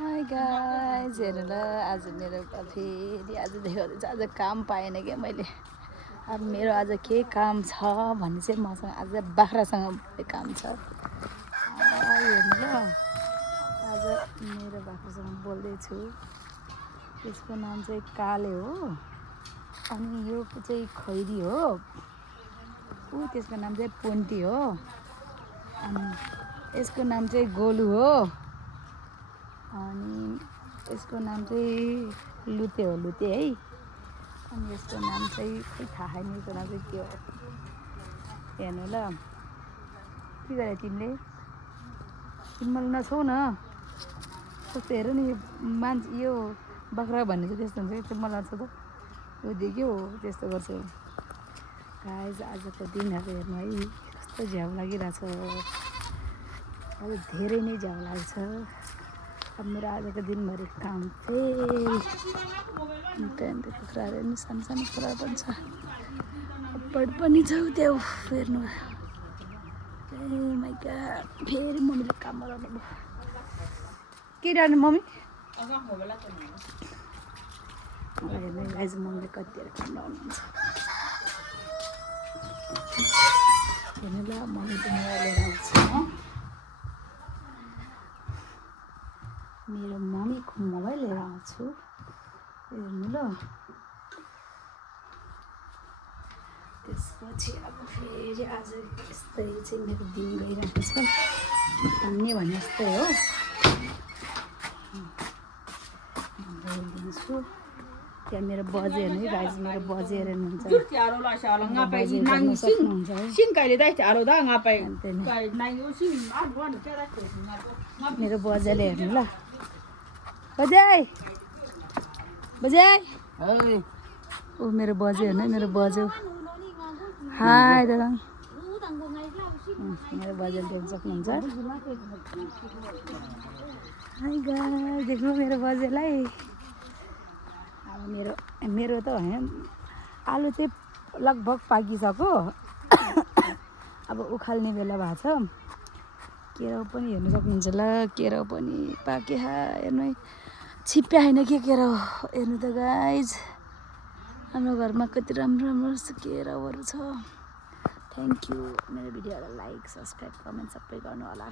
Hi guys हेर्नु ल आज मेरो फेरि आज देखाउँदैछ। आज काम पाएन क्या मैले। अब मेरो आज के काम छ भने चाहिँ मसँग आज बाख्रासँग काम छ। हेर्नु ल आज मेरो बाख्रासँग बोल्दैछु। यसको नाम चाहिँ काले हो अनि यो चाहिँ खैरी हो। त्यसको नाम चाहिँ पोन्टी हो अनि यसको नाम चाहिँ गोलु हो अनि यसको नाम चाहिँ लुते हो, लुते है। अनि यसको नाम चाहिँ खै थाहा छैन, यसको नाम चाहिँ के हो। हेर्नु ल के गरे तिमीले मलाई नछौ न। कस्तो हेर नि मान्छे यो बाख्रा भन्ने चाहिँ त्यस्तो हुन्छ कि मलाई लाग्छ त यो देख्यो त्यस्तो गर्छु। गाइज आजको दिनहरू हेर्नु है कस्तो झ्याउ लागिरहेछ। अब धेरै नै झ्याउ लाग्छ। अब मेरो आजको दिनभरि काम फेरि कुखुराहरू नि सानो सानो कुखुरा पनि छ, बर्ड पनि छ त्यो हेर्नु। माइ गॉड फेरि मम्मीले काम गराउनु भयो। के गर्ने मम्मी हेर्नु गाइज मम्मीले कतिहरू काम गराउनुहुन्छ। हेर्नु ल मम्मीको मोबाइल लिएर आउँछु। मेरो मम्मीको मोबाइल लिएर आउँछु। हेर्नु ल त्यसपछि अब फेरि आज यस्तै चाहिँ मेरो दिन गइरहेको छ। भन्ने भने जस्तै हो बोलिदिन्छु। त्यहाँ मेरो बजे हेर्नु है गाइज, मेरो बजे हेर्नुहुन्छ। मेरो बजेले हेर्नु ल बजाइ बजाइ ऊ मेरो बजे हेर्नु है, मेरो बजे। हाई दादा मेरो बजेले देख्न सक्नुहुन्छ। हाई गाइस देख्नु मेरो बजेलाई। अब मेरो त होइन आलु चाहिँ लगभग पाकिसक्यो। अब उखाल्ने बेला भएको छ। केराउ पनि हेर्नु सक्नुहुन्छ ल, केराउ पनि पाके हेर्नु है छिप्प्या होइन के केराउ। हेर्नु त गाइज हाम्रो घरमा कति राम्रो राम्रो केराउहरू छ। Thank you. मेरो भिडियोलाई लाइक सब्सक्राइब कमेन्ट सबै गर्नु होला।